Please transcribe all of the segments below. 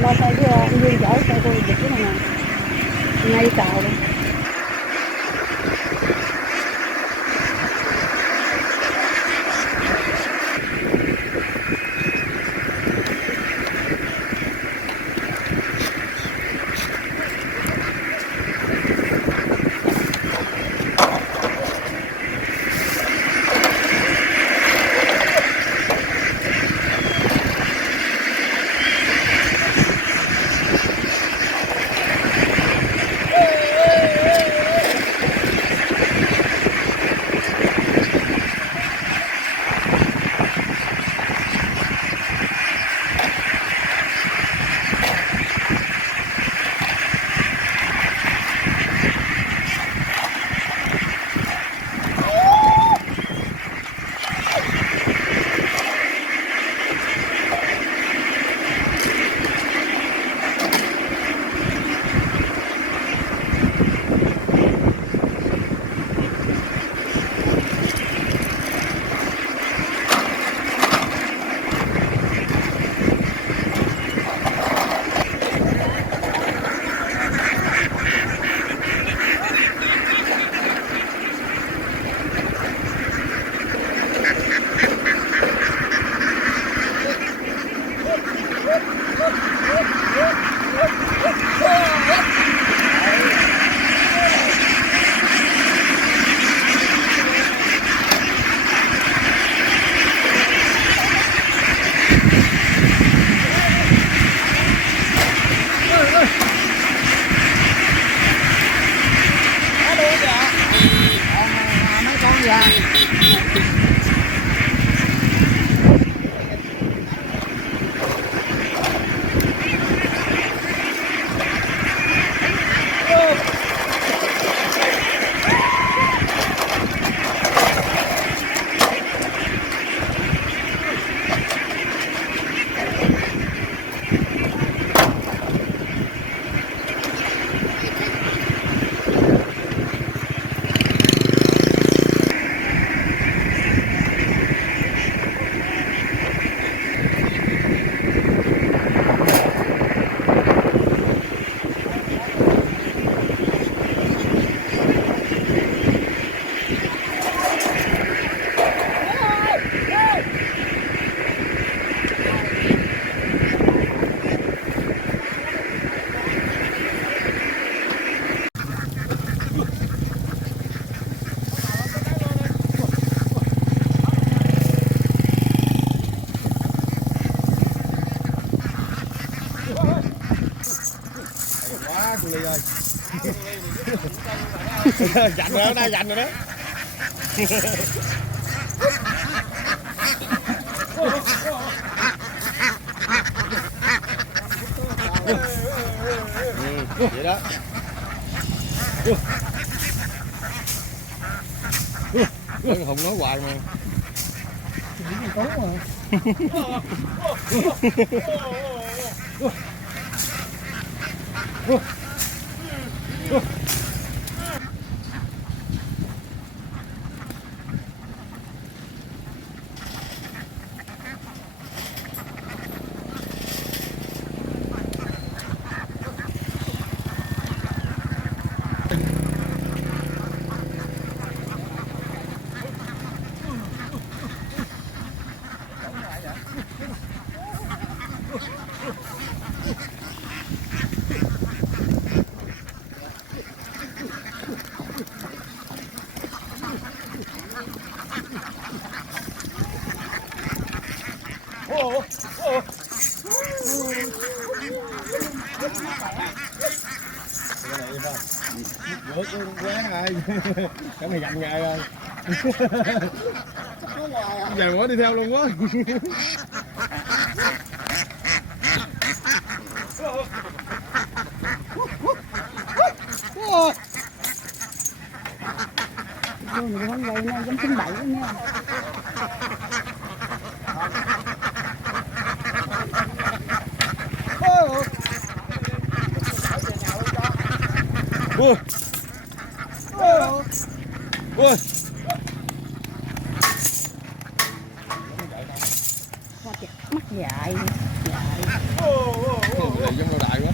lo sai đưa dở xe tôi được cái này nè ngay chợ luôn. Ly ơi. Dành rồi đó, dành rồi đó. Vậy đó. Hùng nói hoài mà. Rớt quán rồi. Cái này dặn nghề rồi. Giờ quá đi theo luôn quá. Vô người không vậy nó giống chín bảy đó nha. Ui. Ui. Mắt dại. Dại. Này giống lao đại quá.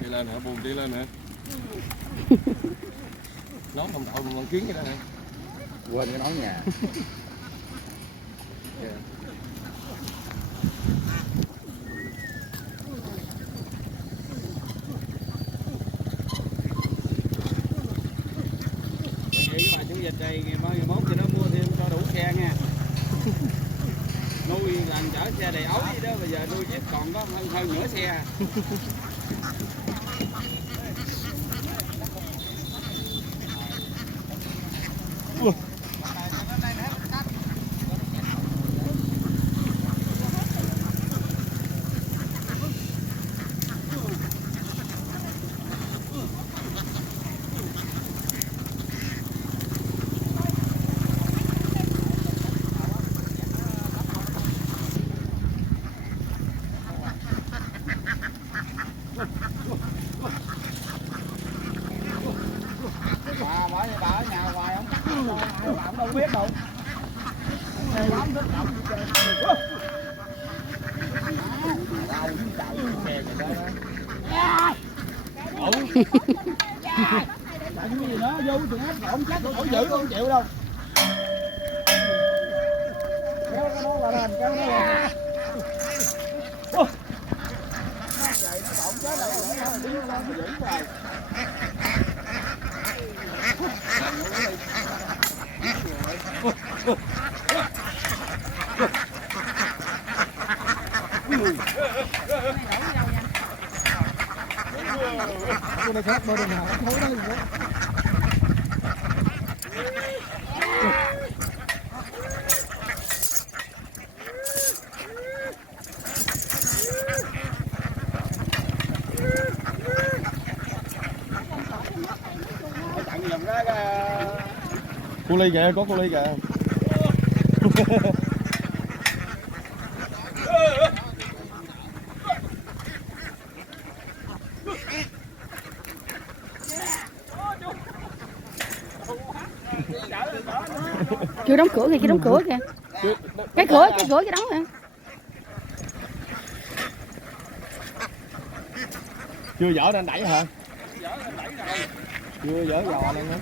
Đi lên hả? Buồn đi lên hả? Nón không đậu bằng kiến cái đó hả? Quên cái nón nhà. Vậy mà chủ dịch đây ngày mai 11 cho nó mua thêm cho đủ xe nha. Nuôi lần chở xe đầy ấu gì đó, bây giờ nuôi chết còn có hơn nửa xe. Bà ở nhà hoài không chắc đâu, bà cũng đâu biết đâu. Đây lắm thích động gì trời. Đau chứ trời xe vậy đó. Chạy cái gì đó vô trường áp lộn chắc không giữ không chịu đâu. Kéo cái đó lên, kéo nó lên. Vậy nó lộn chết rồi, nó đi lên nó giữ rồi. Cái này khác bơi đường nào không thối đó gì đó. Chặn giùm đó Cô ly kìa, có cô ly kìa. Chưa đóng cửa kìa, chưa đóng cửa kìa. Cái cửa cái đóng kìa. Chưa dở nên đẩy hả? Chưa dở giò lên nữa.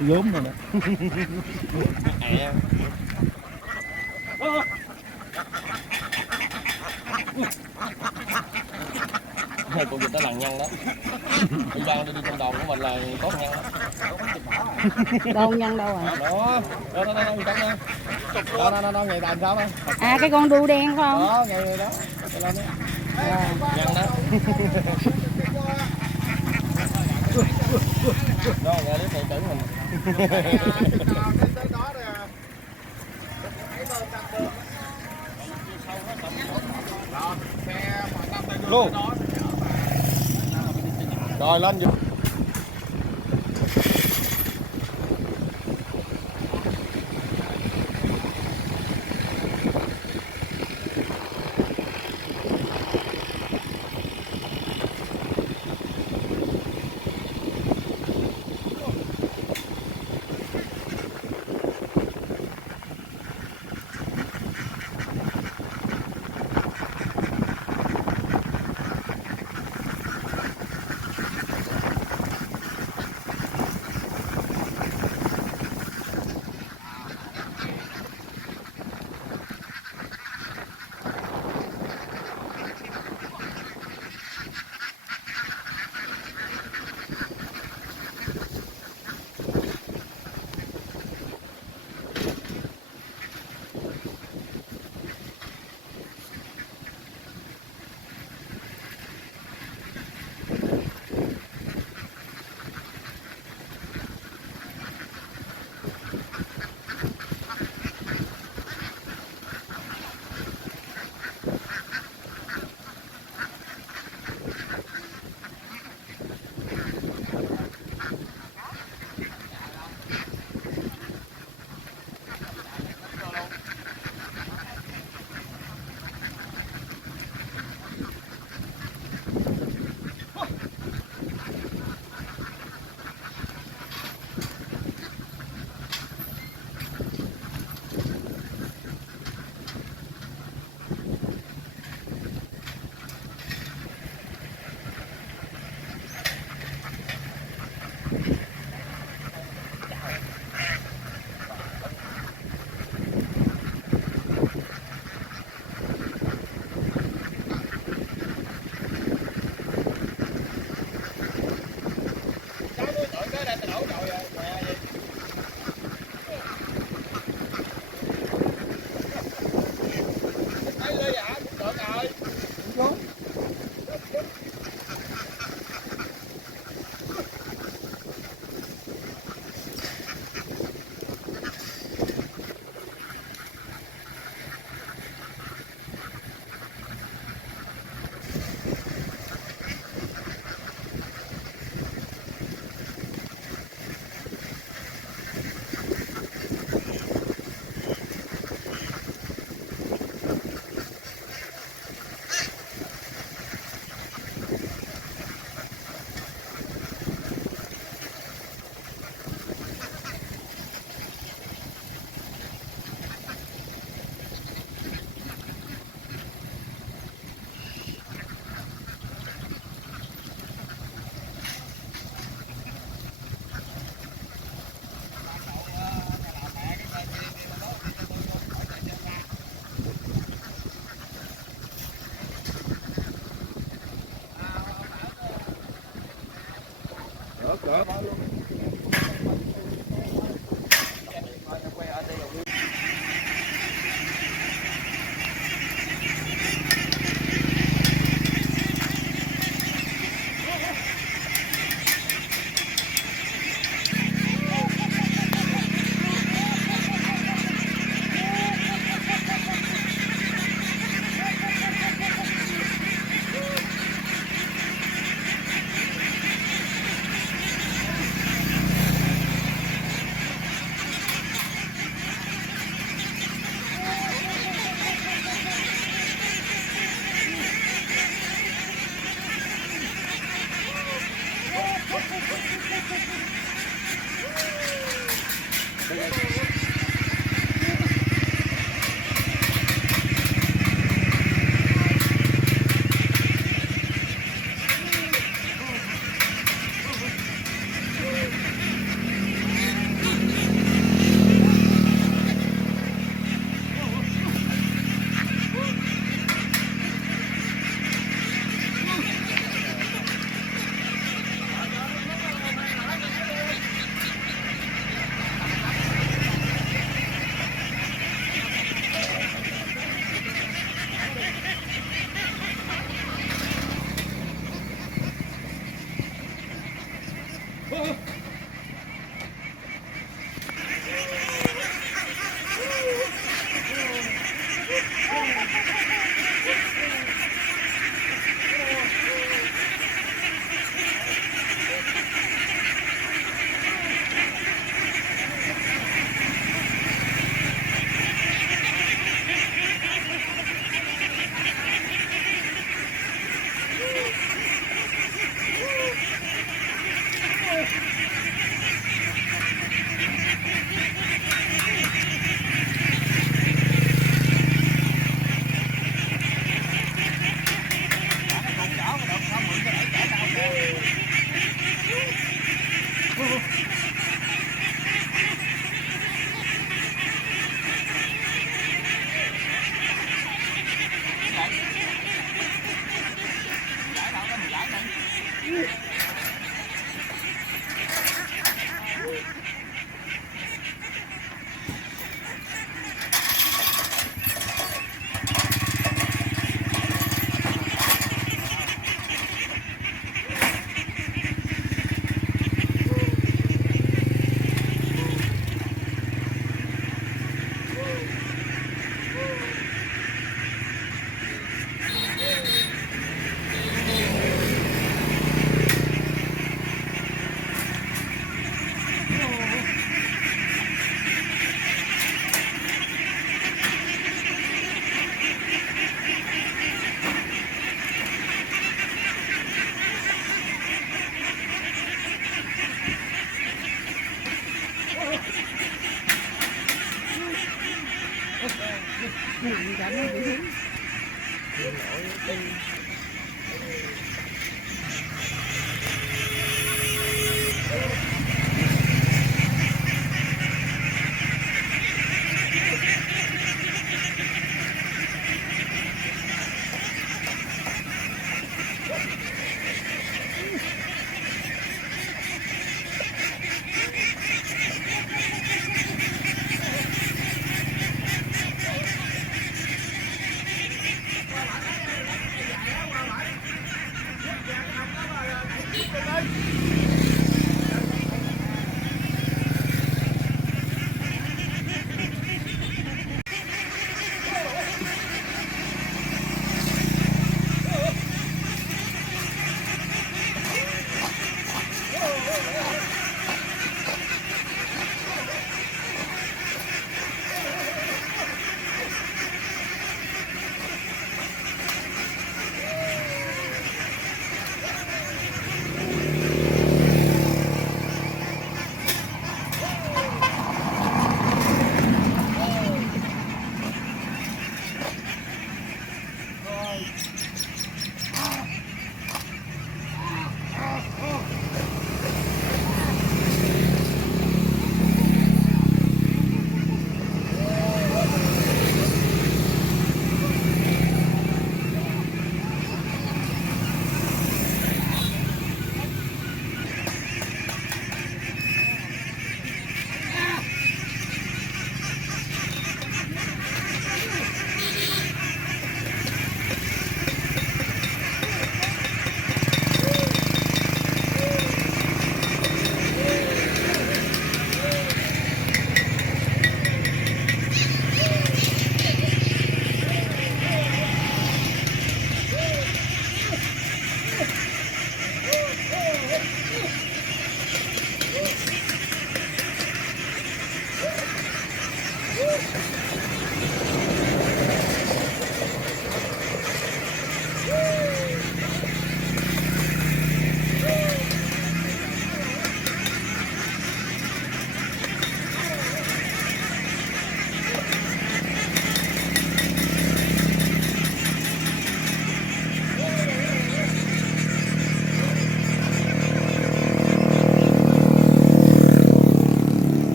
Gớm rồi nè. Hai con vịt nó lằn nhăn đó. Thời gian đi trong đòn của mình là tốt nhăn đó. Đâu nhăn đâu à? Đó, đó, đó, ngày tàn sao đó. À cái con đu đen phải không? Đó, ngày đó. Lên đó. Nhăn đó. Đó, nghe đứa này tưởng mình. Luôn. Rồi lên vô.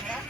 rồi đó.